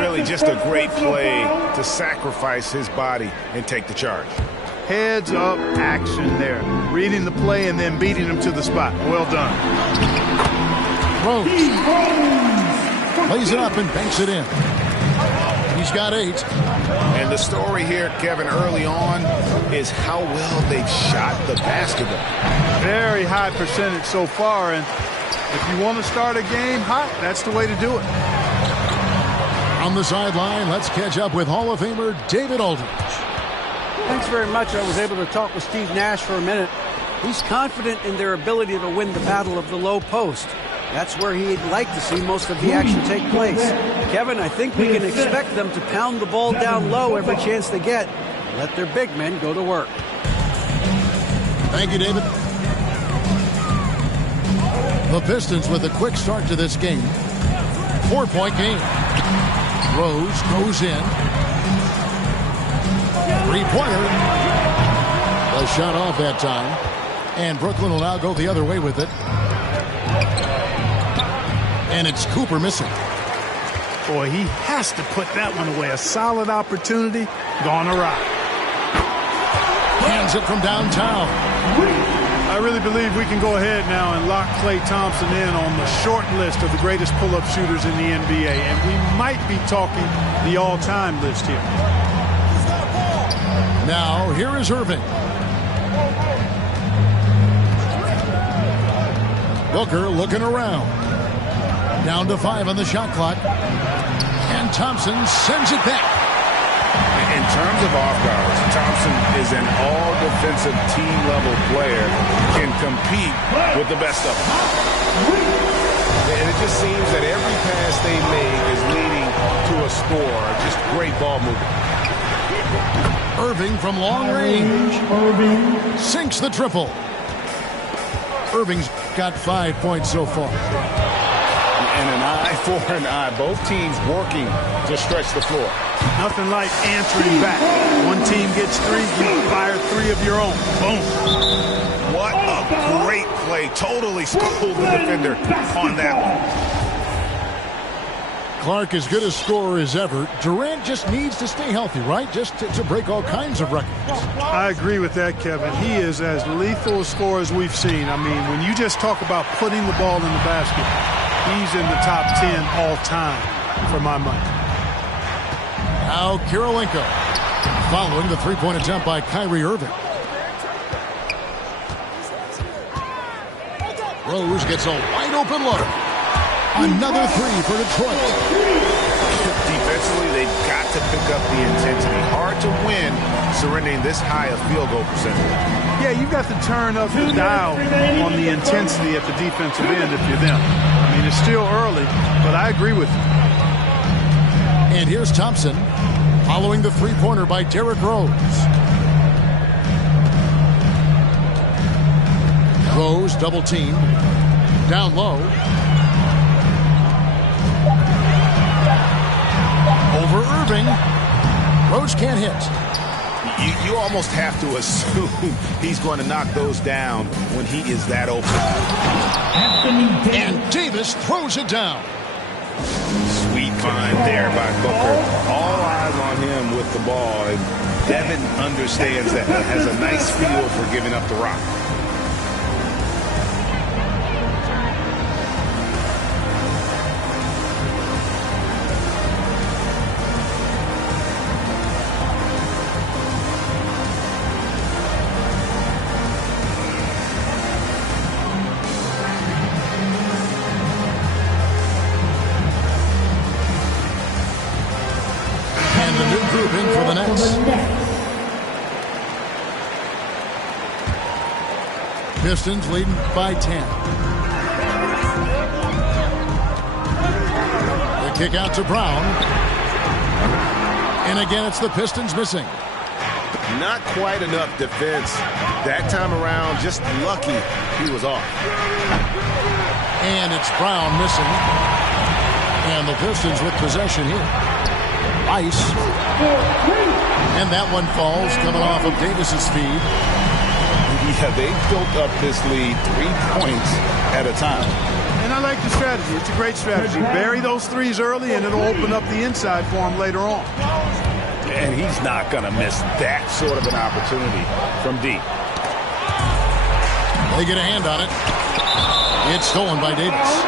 really just a great play to sacrifice his body and take the charge. Heads up action there. Reading the play and then beating him to the spot. Well done. Rose lays it up and banks it in. He's got 8. And the story here, Kevin, early on is how well they've shot the basketball. Very high percentage so far, and if you want to start a game hot, that's the way to do it. On the sideline, let's catch up with Hall of Famer David Aldridge. Thanks very much. I was able to talk with Steve Nash for a minute. He's confident in their ability to win the battle of the low post. That's where he'd like to see most of the action take place. Kevin, I think we can expect them to pound the ball down low every chance they get. Let their big men go to work. Thank you, David. The Pistons with a quick start to this game. 4-point game. Rose goes in. 3-pointer. A shot off that time. And Brooklyn will now go the other way with it. And it's Cooper missing. Boy, he has to put that one away. A solid opportunity gone awry. Hands it from downtown. I really believe we can go ahead now and lock Klay Thompson in on the short list of the greatest pull-up shooters in the NBA. And we might be talking the all-time list here. Now, here is Irving. Booker looking around. Down to 5 on the shot clock. And Thompson sends it back. In terms of off guards, Thompson is an all-defensive team-level player, can compete with the best of them. And it just seems that every pass they make is leading to a score. Just great ball movement. Irving from long range. Irving sinks the triple. Irving's got 5 points so far. And an eye for an eye. Both teams working to stretch the floor. Nothing like answering back. One team gets 3, you fire 3 of your own. Boom. What a great play. Totally schooled the defender on that one. Clark as good a scorer as ever. Durant just needs to stay healthy, right? Just to break all kinds of records. I agree with that, Kevin. He is as lethal a scorer as we've seen. I mean, when you just talk about putting the ball in the basket, he's in the top 10 all time for my money. Now Kirilenko following the 3-point attempt by Kyrie Irving. Rose gets a wide open look. Another 3 for Detroit. Defensively, they've got to pick up the intensity. Hard to win surrendering this high a field goal percentage. Yeah, you've got to turn up the dial on the intensity at the defensive end if you're them. I mean, it's still early, but I agree with you. And here's Thompson following the 3-pointer by Derrick Rose. Rose double teamed. Down low. Over Irving. Rose can't hit. You almost have to assume he's going to knock those down when he is that open. And Davis throws it down. Sweet find there by Booker. All eyes on him with the ball. And Devin understands that. Has a nice feel for giving up the rock. In for the Nets. Pistons leading by 10. The kick out to Brown. And again, it's the Pistons missing. Not quite enough defense. That time around, just lucky he was off. And it's Brown missing. And the Pistons with possession here. Ice. And that one falls, coming off of Davis's speed. Yeah, they built up this lead 3 points at a time. And I like the strategy. It's a great strategy. Bury those threes early, and it'll open up the inside for him later on. And he's not going to miss that sort of an opportunity from deep. They get a hand on it. It's stolen by Davis.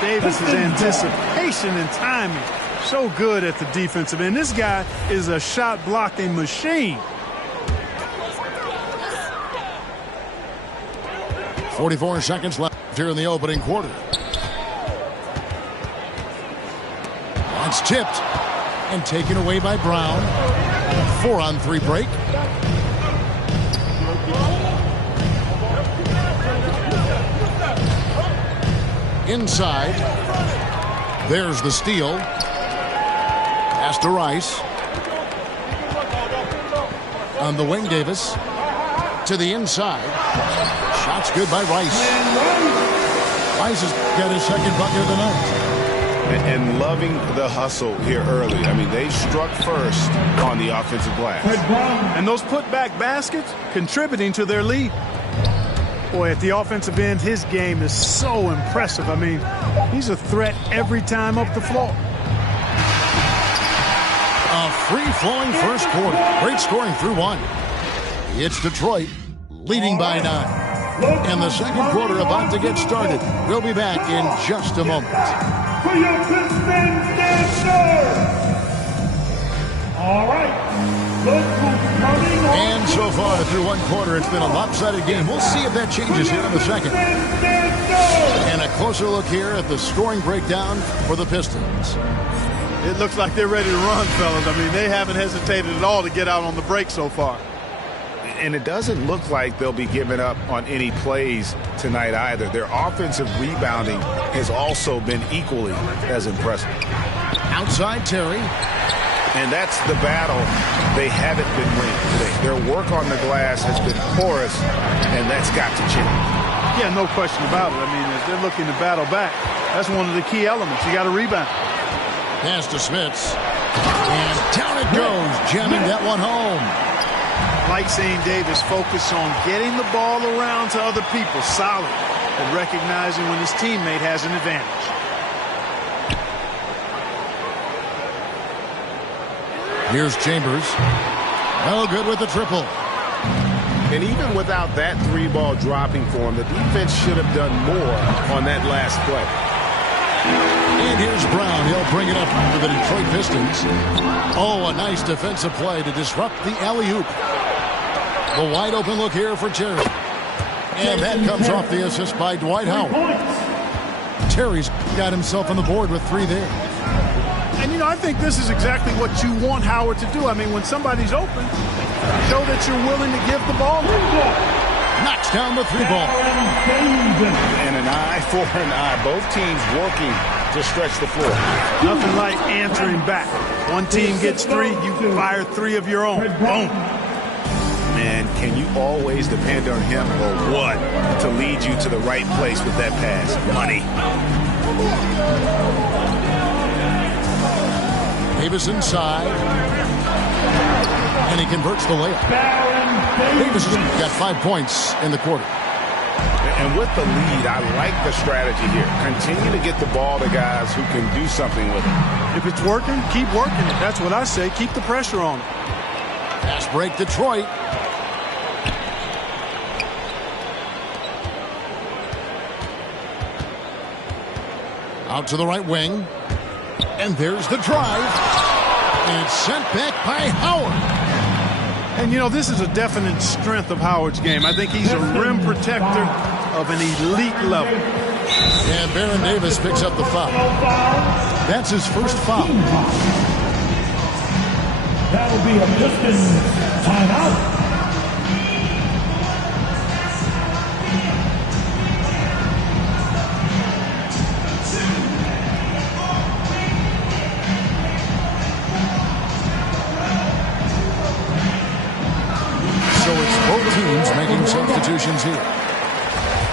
Davis's anticipation and timing, so good at the defensive end. This guy is a shot blocking machine. 44 seconds left here in the opening quarter. That's tipped and taken away by Brown. 4-on-3 break. Inside. There's the steal. Pass to Rice. On the wing, Davis. To the inside. Shot's good by Rice. Rice has got his second bucket of the night. And loving the hustle here early. I mean, they struck first on the offensive glass. And those putback baskets contributing to their lead. Boy, at the offensive end, his game is so impressive. I mean, he's a threat every time up the floor. A free-flowing first quarter. Great scoring through one. It's Detroit leading by 9. And the second quarter about to get started. We'll be back in just a moment. For your Pistons dancers. All right. And so far through one quarter, it's been a lopsided game. We'll see if that changes here in the second. And a closer look here at the scoring breakdown for the Pistons. It looks like they're ready to run, fellas. I mean, they haven't hesitated at all to get out on the break so far. And it doesn't look like they'll be giving up on any plays tonight either. Their offensive rebounding has also been equally as impressive. Outside Terry. And that's the battle they haven't been winning today. Their work on the glass has been porous, and that's got to change. Yeah, no question about it. I mean, if they're looking to battle back, that's one of the key elements. You got to rebound. Pass to Smits. And down it goes, jamming that one home. Like seeing Davis focus on getting the ball around to other people, solid, and recognizing when his teammate has an advantage. Here's Chambers. No good with the triple. And even without that three-ball dropping for him, the defense should have done more on that last play. And here's Brown. He'll bring it up for the Detroit Pistons. Oh, a nice defensive play to disrupt the alley-oop. The wide open look here for Terry. And that comes off the assist by Dwight Howard. Terry's got himself on the board with 3 there. And, you know, I think this is exactly what you want Howard to do. I mean, when somebody's open, show that you're willing to give the ball. Knocks down the 3-ball. And an eye for an eye. Both teams working to stretch the floor. Nothing like answering back. One team gets 3, you fire 3 of your own. Boom. Man, can you always depend on him or what to lead you to the right place with that pass? Money. Davis inside. And he converts the layup. Davis has got 5 points in the quarter. And with the lead, I like the strategy here. Continue to get the ball to guys who can do something with it. If it's working, keep working it. That's what I say. Keep the pressure on it. Pass break Detroit. Out to the right wing. And there's the drive. And it's sent back by Howard. And, you know, this is a definite strength of Howard's game. I think he's a rim protector of an elite level. And Baron Davis picks up the foul. That's his first foul. That'll be a Pistons timeout. So it's both teams making substitutions here.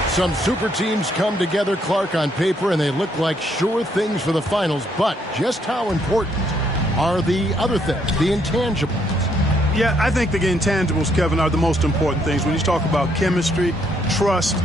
Some super teams come together, Clark, on paper, and they look like sure things for the finals. But just how important are the other things, the intangibles? Yeah, I think the intangibles, Kevin, are the most important things. When you talk about chemistry, trust,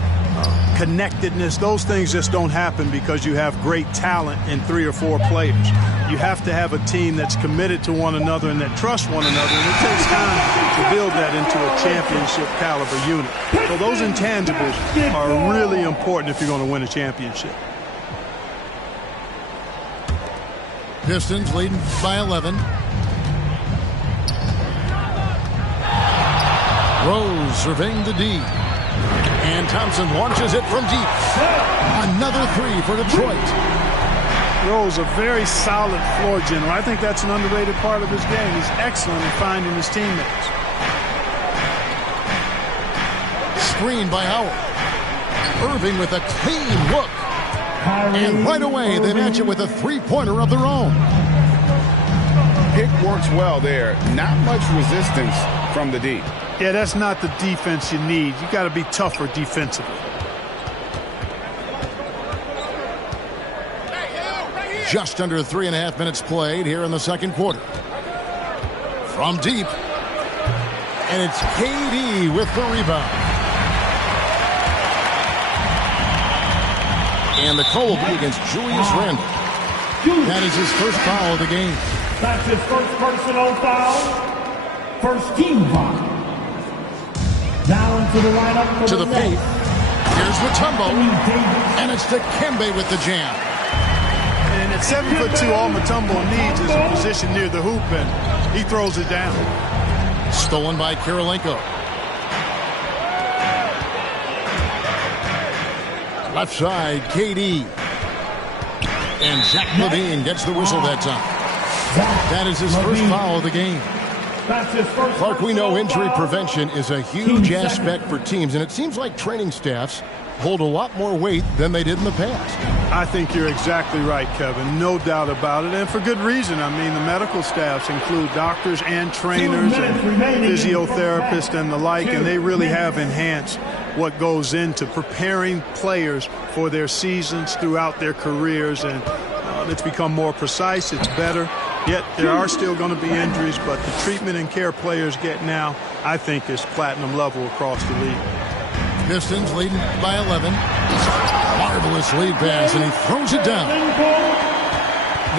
connectedness. Those things just don't happen because you have great talent in 3 or 4 players. You have to have a team that's committed to one another and that trusts one another, and it takes time to build that into a championship caliber unit. So those intangibles are really important if you're going to win a championship. Pistons leading by 11. Rose surveying the D. And Thompson launches it from deep. Another 3 for Detroit. Rose, a very solid floor general. I think that's an underrated part of his game. He's excellent in finding his teammates. Screen by Howard. Irving with a clean look. And right away, they match it with a three-pointer of their own. Pick works well there. Not much resistance from the D. Yeah, that's not the defense you need. You got to be tougher defensively. Just under 3.5 minutes played here in the second quarter. From deep. And it's KD with the rebound. And the call will be against Julius Randle. That is his first foul of the game. That's his first personal foul. First team foul. Down to the lineup for to the Nets. paint. Here's Mutombo. And it's Dikembe with the jam. And at 7'2", all Mutombo needs is a position near the hoop, and he throws it down. Stolen by Kirilenko. Left side, KD. And Zach LaVine gets the whistle that time. That is his first foul of the game. Clark, we know injury prevention is a huge aspect for teams, and it seems like training staffs hold a lot more weight than they did in the past. I think you're exactly right, Kevin. No doubt about it, and for good reason. I mean, the medical staffs include doctors and trainers and physiotherapists and the like, and they really have enhanced what goes into preparing players for their seasons throughout their careers, and it's become more precise. It's better. Yet there are still going to be injuries, but the treatment and care players get now, I think, is platinum level across the league. Pistons leading by 11. Marvelous lead pass, and he throws it down.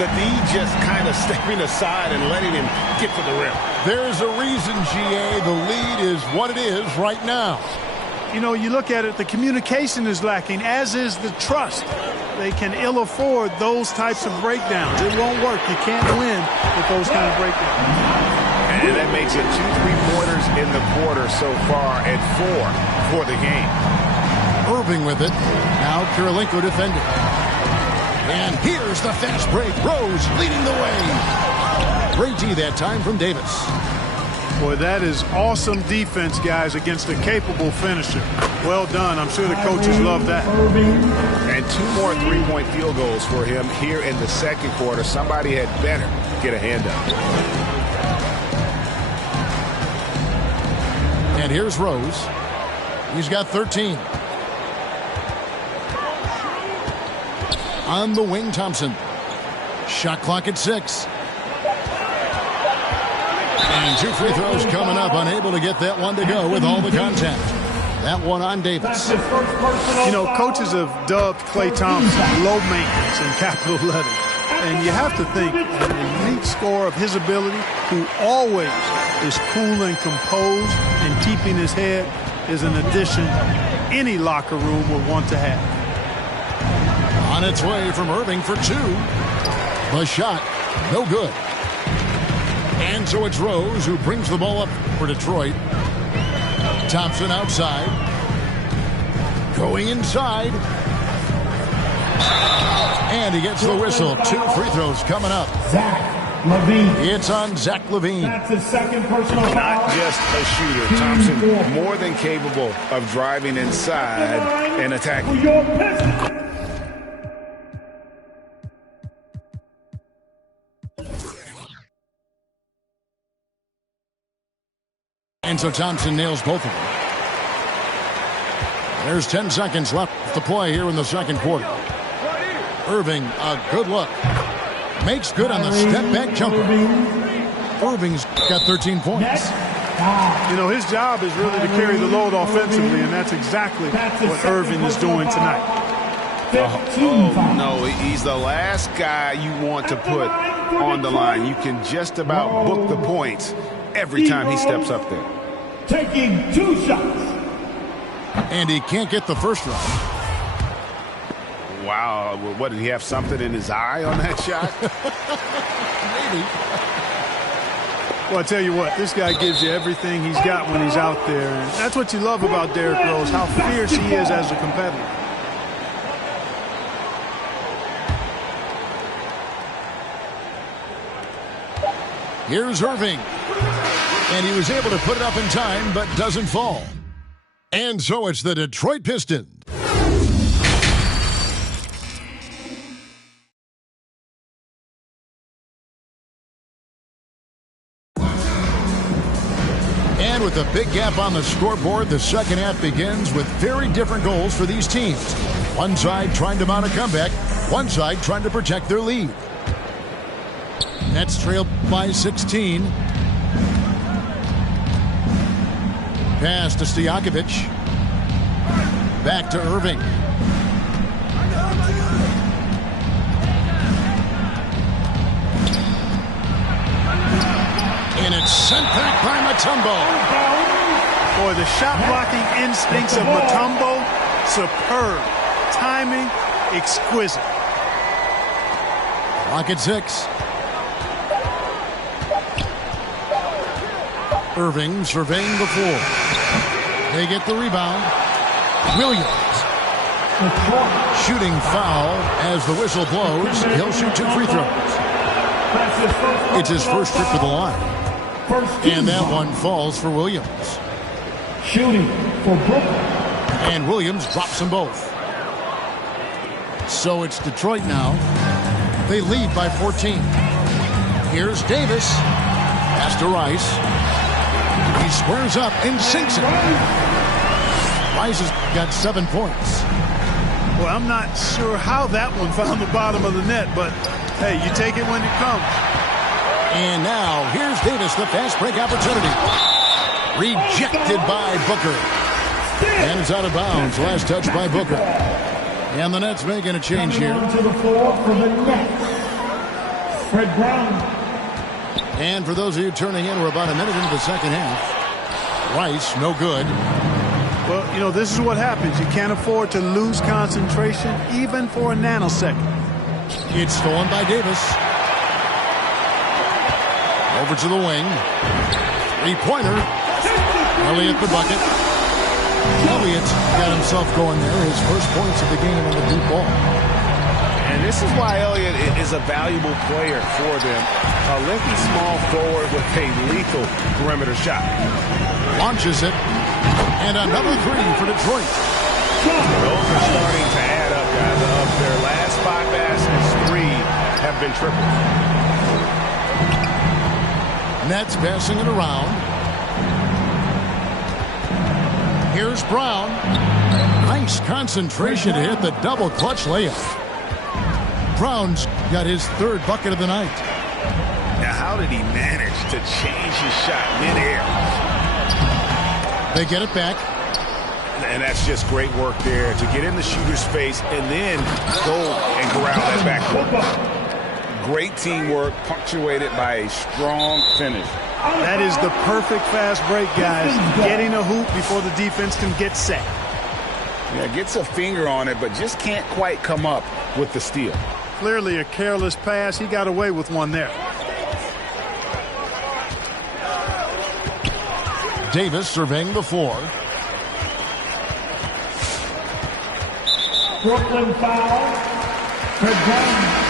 The D just kind of stepping aside and letting him get to the rim. There's a reason, GA, the lead is what it is right now. You know, you look at it, the communication is lacking, as is the trust. They can ill afford those types of breakdowns. It won't work. You can't win with those kind of breakdowns. And that makes it 2 3-pointers in the quarter so far and 4 for the game. Irving with it. Now Kirilenko defending. And here's the fast break. Rose leading the way. Great D that time from Davis. Boy, that is awesome defense, guys, against a capable finisher. Well done. I'm sure the coaches love that. And 2 more 3-point field goals for him here in the second quarter. Somebody had better get a hand up. And here's Rose. He's got 13. On the wing, Thompson. Shot clock at 6. And 2 free throws coming up. Unable to get that one to go with all the contact. That one on Davis. You know, coaches have dubbed Klay Thompson low maintenance in capital letters. And you have to think an elite scorer of his ability, who always is cool and composed and keeping his head, is an addition any locker room would want to have. On its way from Irving for 2. The shot, no good. And so it's Rose who brings the ball up for Detroit. Thompson outside. Going inside. And he gets the whistle. 2 free throws coming up. Zach LaVine. It's on Zach LaVine. That's his second personal foul. Not just a shooter. Thompson more than capable of driving inside and attacking. For your Pistons. And so Thompson nails both of them. There's 10 seconds left to play here in the second quarter. Irving, a good look. Makes good on the step-back jumper. Irving's got 13 points. You know, his job is really to carry the load offensively, and that's exactly what Irving is doing tonight. Oh, no, he's the last guy you want to put on the line. You can just about book the points every time he steps up there. Taking 2 shots. And he can't get the first one. Wow, what, did he have something in his eye on that shot? Maybe. Well, I tell you what, this guy gives you everything he's got when he's out there. And that's what you love about Derrick Rose, how fierce he is as a competitor. Here's Irving. And he was able to put it up in time, but doesn't fall. And so it's the Detroit Pistons. And with a big gap on the scoreboard, the second half begins with very different goals for these teams. One side trying to mount a comeback, one side trying to protect their lead. Nets trailed by 16. Pass to Stojakovic. Back to Irving. And it's sent back by Mutombo. Boy, the shot-blocking instincts of Mutombo, superb. Timing, exquisite. Clock at 6. Irving surveying the floor. They get the rebound. Williams. Shooting foul as the whistle blows. He'll shoot 2 free throws. It's his first trip to the line. And that one falls for Williams. Shooting for Brooklyn. And Williams drops them both. So it's Detroit now. They lead by 14. Here's Davis. Pass to Rice. He squares up and sinks it. Rice has got 7 points. Well, I'm not sure how that one found the bottom of the net, but hey, you take it when it comes. And now, here's Davis, the fast break opportunity. Rejected by Booker. And it's out of bounds. Last touch by Booker. And the Nets making a change here. To the floor for the Nets. Fred Brown. And for those of you turning in, we're about a minute into the second half. Rice, no good. Well, you know, this is what happens. You can't afford to lose concentration even for a nanosecond. It's stolen by Davis. Over to the wing. 3-pointer. Elliott the bucket. Elliott got himself going there. His first points of the game on the deep ball. And this is why Elliott is a valuable player for them. A lengthy small forward with a lethal perimeter shot. Launches it. And another 3 for Detroit. Those are starting to add up, guys. Of their last 5 baskets, 3 have been triples. Nets passing it around. Here's Brown. Nice concentration to hit the double clutch layup. Brown's got his 3rd bucket of the night. Now, how did he manage to change his shot midair? They get it back. And that's just great work there to get in the shooter's face and then go and corral that backcourt. Great teamwork, punctuated by a strong finish. That is the perfect fast break, guys. Getting a hoop before the defense can get set. Yeah, gets a finger on it, but just can't quite come up with the steal. Clearly a careless pass. He got away with one there. Davis surveying the floor. Brooklyn foul. Fred Brown.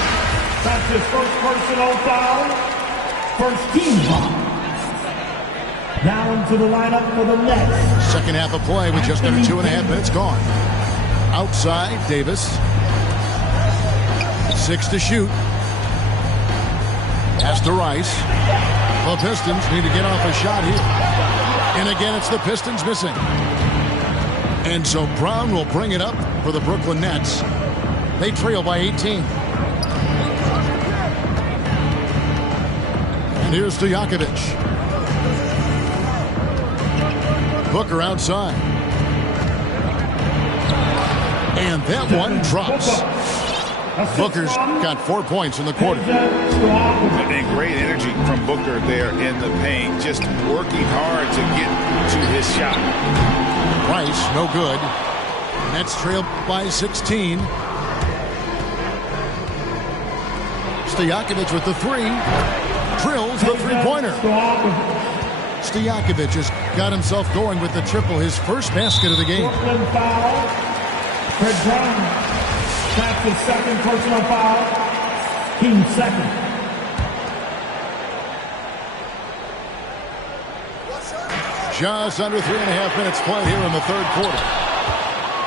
That's his first personal foul. First team foul. Down to the lineup for the Nets. Second half of play with just under 2.5 minutes gone. Outside, Davis. 6 to shoot. Pass to Rice. The Pistons need to get off a shot here. And again, it's the Pistons missing. And so Brown will bring it up for the Brooklyn Nets. They trail by 18. And here's Stojakovic. Booker outside. And that one drops. Booker's got 4 points in the quarter. And great energy from Booker there in the paint. Just working hard to get to his shot. Price, no good. Nets trail by 16. Stojakovic with the three. Drills the three-pointer. Stojakovic has got himself going with the triple, his first basket of the game. Fred Brown. That's his second personal foul. Team second. Just under 3.5 minutes played here in the third quarter.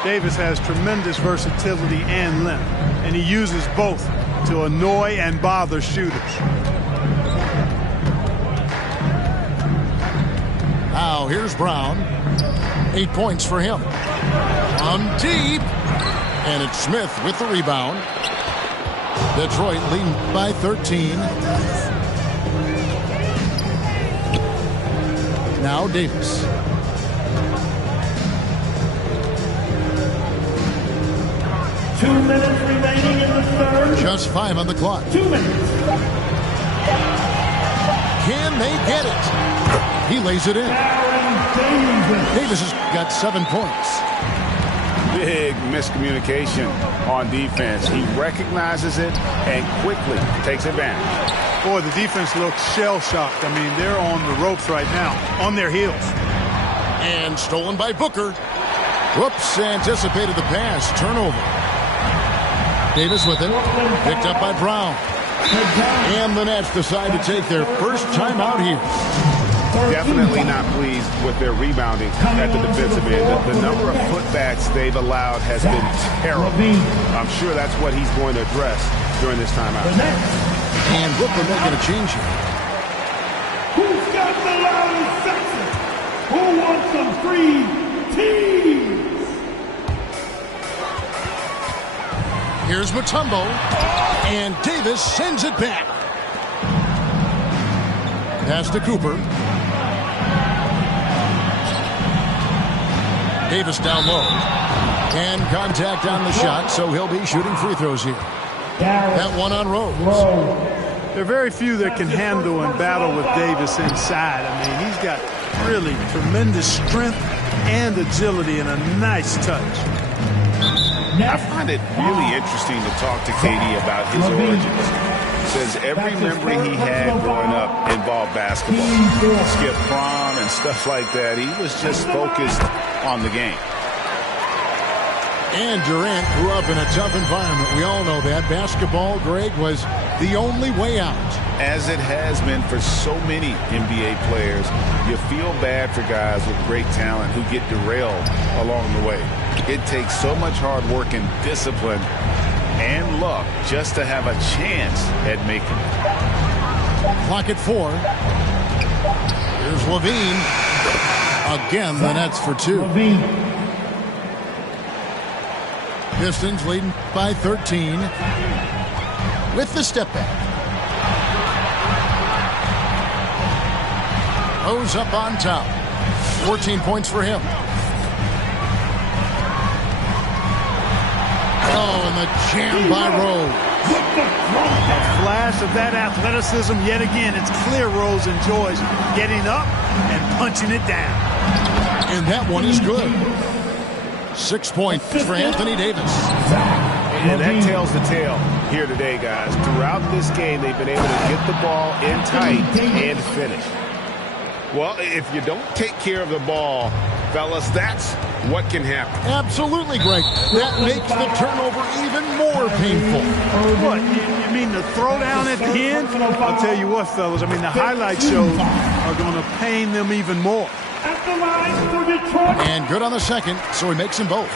Davis has tremendous versatility and length, and he uses both to annoy and bother shooters. Now here's Brown. 8 points for him. On deep. And it's Smith with the rebound. Detroit leading by 13. Now Davis. Two minutes remaining in the third. Just 5 on the clock. 2 minutes. Can they get it? He lays it in. Davis has got 7 points. Big miscommunication on defense. He recognizes it and quickly takes advantage. Boy, the defense looks shell-shocked. I mean, they're on the ropes right now, on their heels. And stolen by Booker. Whoops, anticipated the pass. Turnover. Davis with it. Picked up by Brown. And the Nets decide to take their first time out here. Definitely not pleased with their rebounding at the defensive end. The number of putbacks they've allowed has been terrible. I'm sure that's what he's going to address during this timeout. And Brooklyn making a change here. Who's got the loudest section? Who wants some free teas? Here's Mutombo. And Davis sends it back. Pass to Cooper. Davis down low. And contact on the shot, so he'll be shooting free throws here. That one on Rose. There are very few that can handle and battle with Davis inside. I mean, he's got really tremendous strength and agility and a nice touch. I find it really interesting to talk to KD about his origins. Says every memory he had growing up involved basketball. Skip prom and stuff like that. He was just focused on the game. And Durant grew up in a tough environment. We all know that. Basketball, Greg, was the only way out. As it has been for so many NBA players, you feel bad for guys with great talent who get derailed along the way. It takes so much hard work and discipline and luck just to have a chance at making it. Clock at 4. Here's Levine. Again, the Nets for 2. Pistons leading by 13 with the step back. Rose up on top. 14 points for him. Oh, and the jam by Rose. A flash of that athleticism yet again. It's clear Rose enjoys getting up and punching it down. And that one is good. 6 points for Anthony Davis. And that tells the tale here today, guys. Throughout this game, they've been able to get the ball in tight and finish. Well, if you don't take care of the ball, fellas, that's what can happen. Absolutely, Greg. That makes the turnover even more painful. What, you mean the throwdown at the end? I'll tell you what, fellas, I mean, the highlight shows are going to pain them even more. At the line for Detroit. And good on the second, so he makes them both.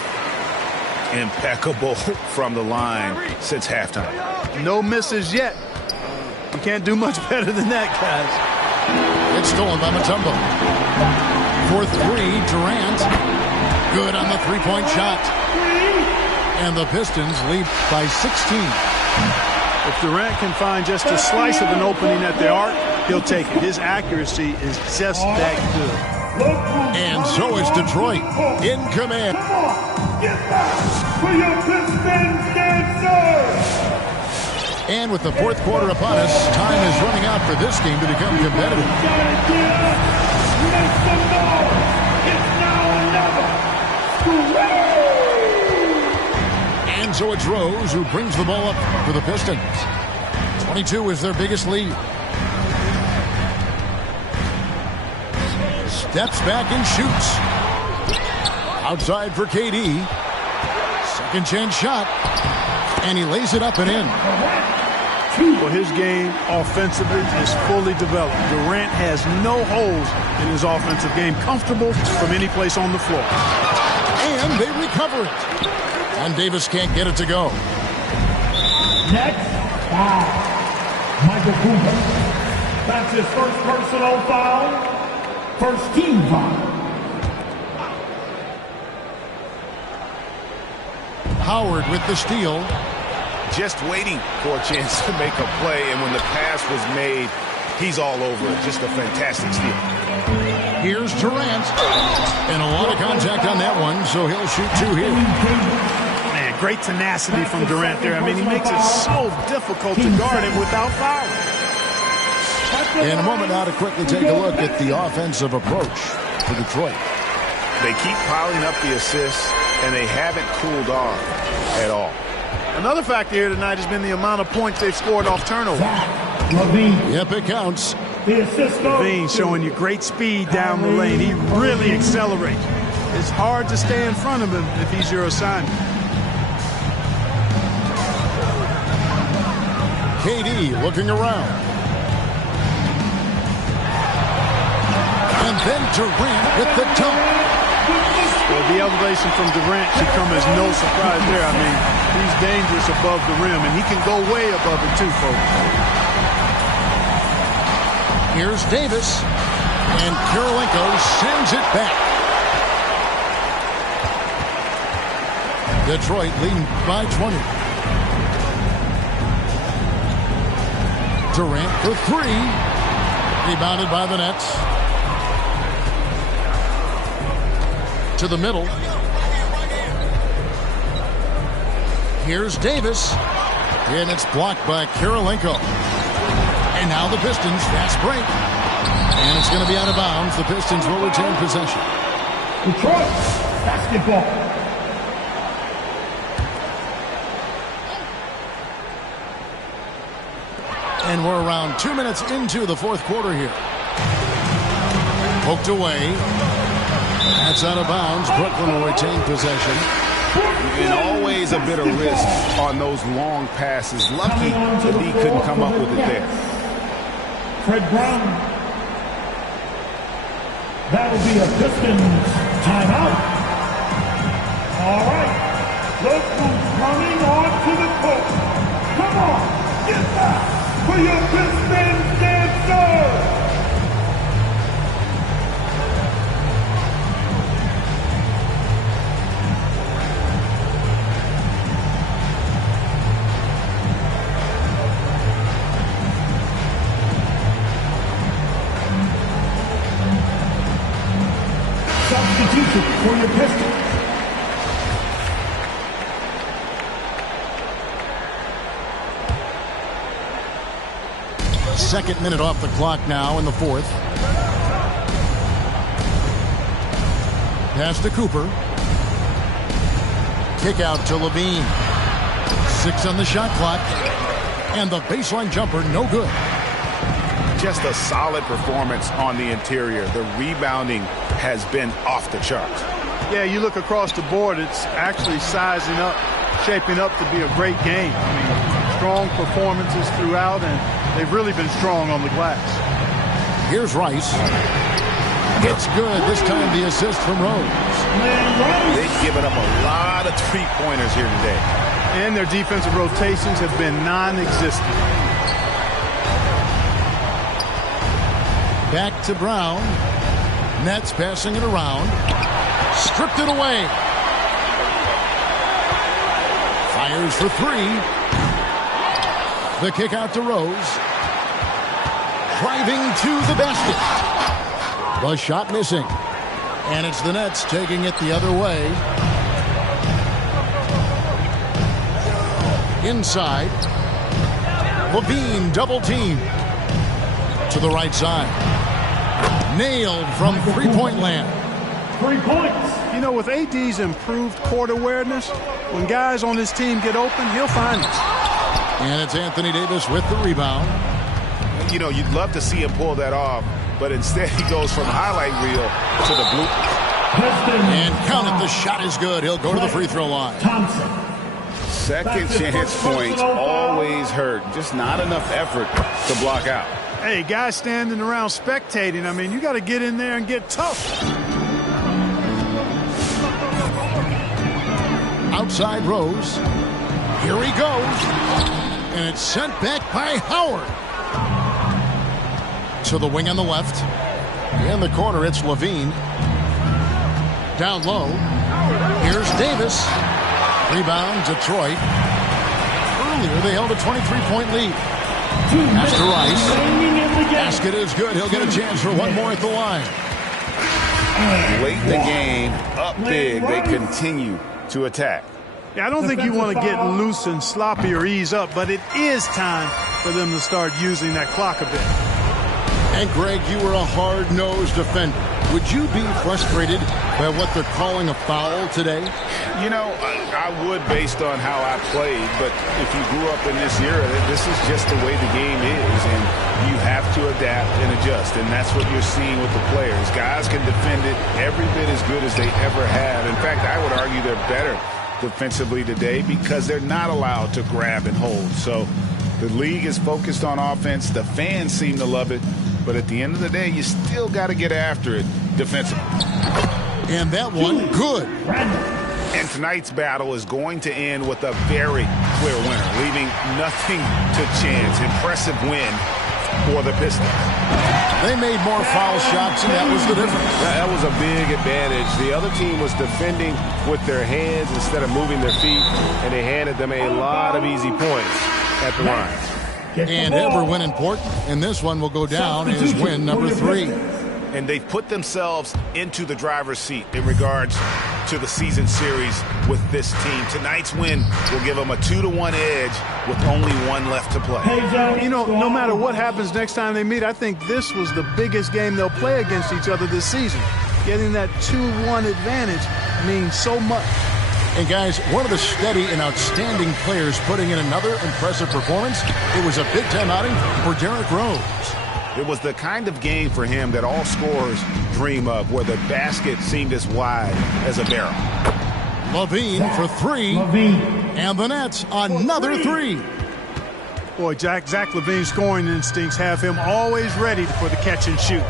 Impeccable from the line since halftime. No misses yet. You can't do much better than that, guys. It's stolen by Mutombo. For 3, Durant. Good on the three-point shot. And the Pistons lead by 16. If Durant can find just a slice of an opening at the arc, he'll take it. His accuracy is just that good. And so is Detroit in command. Come on, get back for your Pistons dancers. And with the fourth quarter upon us, time is running out for this game to become competitive. Gotta get up, make some noise. It's now another score. And so it's Rose who brings the ball up for the Pistons. 22 is their biggest lead. Steps back and shoots. Outside for KD. Second chance shot. And he lays it up and in. Well, his game offensively is fully developed. Durant has no holes in his offensive game. Comfortable from any place on the floor. And they recover it. And Davis can't get it to go. Next, foul. Michael Cooper. That's his first personal foul. First team foul. Howard with the steal. Just waiting for a chance to make a play, and when the pass was made, he's all over it. Just a fantastic steal. Here's Durant. And a lot of contact on that one, so he'll shoot two here. Man, great tenacity from Durant there. I mean, he makes it so difficult to guard him without fouling. In a moment now to quickly take a look at the offensive approach for Detroit. They keep piling up the assists, and they haven't cooled off at all. Another factor here tonight has been the amount of points they've scored off turnover. LaVine. Yep, it counts. The assist goes LaVine showing you great speed down the lane. He really accelerates. It's hard to stay in front of him if he's your assignment. KD looking around. And then Durant with the dunk. Well, the elevation from Durant should come as no surprise there. I mean, he's dangerous above the rim, and he can go way above it too, folks. Here's Davis. And Kirilenko sends it back. Detroit leading by 20. Durant for three. Rebounded by the Nets. To the middle. Here's Davis. And it's blocked by Kirilenko. And now the Pistons, fast break. And it's going to be out of bounds. The Pistons will retain possession. Detroit basketball. And we're around 2 minutes into the fourth quarter here. Poked away. That's out of bounds. Brooklyn will retain possession. And always a bit of risk on those long passes. Lucky that he couldn't come up with it there. Fred Brown. That'll be a Pistons timeout. All right. Look who's coming onto the court. Come on, get back for your Pistons dancers. Substitution for your Pistons. Second minute off the clock now in the fourth. Pass to Cooper. Kick out to LaVine. 6 on the shot clock. And the baseline jumper, no good. Just a solid performance on the interior. The rebounding has been off the charts. Yeah, you look across the board, it's actually sizing up, shaping up to be a great game. I mean, strong performances throughout, and they've really been strong on the glass. Here's Rice. It's good. This time the assist from Rose. They've given up a lot of three-pointers here today. And their defensive rotations have been non-existent. Back to Brown. Nets passing it around. Stripped it away. Fires for three. The kick out to Rose. Driving to the basket. The shot missing. And it's the Nets taking it the other way. Inside. LaVine double team. To the right side. Nailed from three-point land. 3 points. You know, with AD's improved court awareness, when guys on his team get open, he'll find them. And it's Anthony Davis with the rebound. You know, you'd love to see him pull that off, but instead he goes from highlight reel to the blue. And count it, the shot is good. He'll go to the free throw line. Thompson. Second chance points always hurt. Just not enough effort to block out. Hey, guys standing around spectating, I mean, you got to get in there and get tough. Outside Rose. Here he goes. And it's sent back by Howard. To the wing on the left. In the corner, it's LaVine. Down low. Here's Davis. Rebound, Detroit. Earlier, they held a 23-point lead. Pass to Rice. Basket is good. He'll get a chance for one more at the line. Late in the game, up big, they continue to attack. Yeah, I don't think you want to get loose and sloppy or ease up, but it is time for them to start using that clock a bit. And Greg, you were a hard-nosed defender. Would you be frustrated by what they're calling a foul today? You know, I would based on how I played, but if you grew up in this era, this is just the way the game is, and you have to adapt and adjust, and that's what you're seeing with the players. Guys can defend it every bit as good as they ever have. In fact, I would argue they're better defensively today because they're not allowed to grab and hold. So the league is focused on offense. The fans seem to love it. But at the end of the day, you still got to get after it defensively. And that one, good. And tonight's battle is going to end with a very clear winner, leaving nothing to chance. Impressive win for the Pistons. They made more foul shots, and that was the difference. That was a big advantage. The other team was defending with their hands instead of moving their feet, and they handed them a lot of easy points at the line. And every win important, and this one will go down as win number 3. And they've put themselves into the driver's seat in regards to the season series with this team. Tonight's win will give them a 2-1 edge with only one left to play. You know, no matter what happens next time they meet, I think this was the biggest game they'll play against each other this season. Getting that 2-1 advantage means so much. And guys, one of the steady and outstanding players putting in another impressive performance. It was a big-time outing for Derrick Rose. It was the kind of game for him that all scorers dream of, where the basket seemed as wide as a barrel. LaVine for 3. And the Nets another 3. Boy, Zach LaVine's scoring instincts have him always ready for the catch and shoot.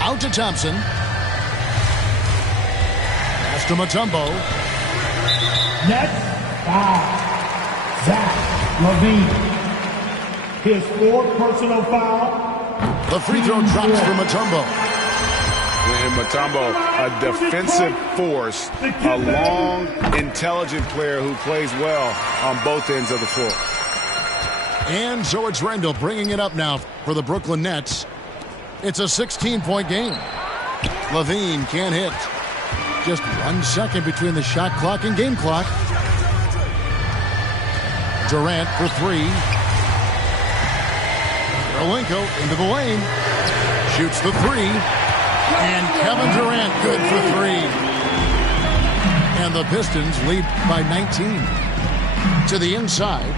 Out to Thompson. Pass to Mutombo. Nets foul. Zach LaVine. His 4th personal foul. The free throw drops for Mutombo. And Mutombo, a defensive force, a long, intelligent player who plays well on both ends of the floor. And so it's Randall bringing it up now for the Brooklyn Nets. It's a 16-point game. LaVine can't hit. Just 1 second between the shot clock and game clock. Durant for 3. Karolinko into the lane. Shoots the 3. And Kevin Durant good for 3. And the Pistons lead by 19. To the inside.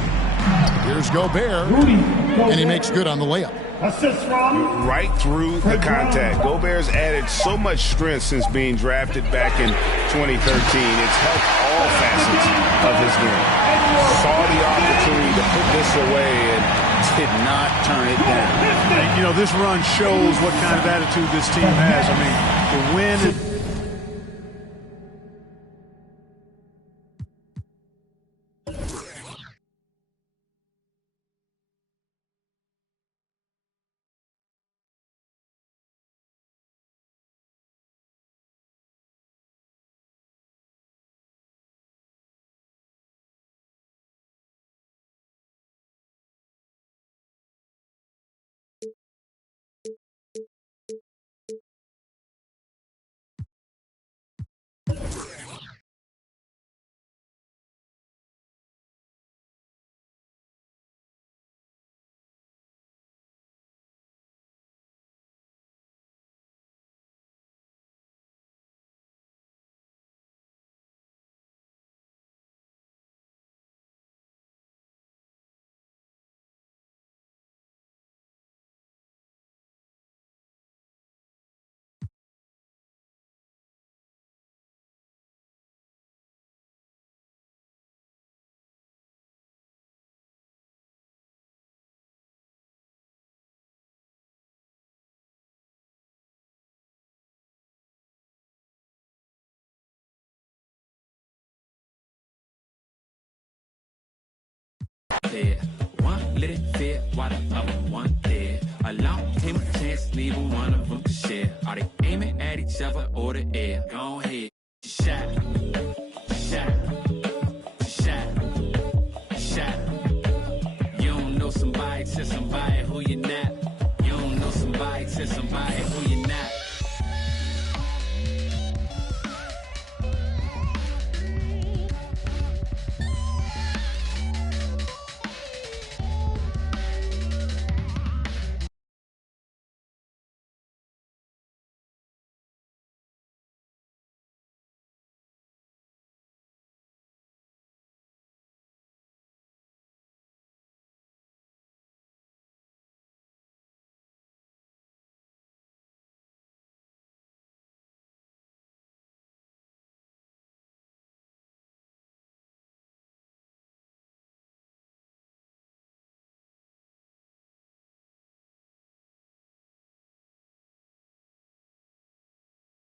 Here's Gobert. And he makes good on the layup. Assist from Right through the contact. Gobert's added so much strength since being drafted back in 2013. It's helped all facets of his game. Saw the opportunity to put this away and did not turn it down. And, you know, this run shows what kind of attitude this team has. I mean, the win is There. One let it fit while the other one there. A long team of chance, neither one of them to share. Are they aiming at each other or the air? Go ahead, shot, shot, shot, shot. You don't know somebody, tell somebody who you're not. You don't know somebody, tell somebody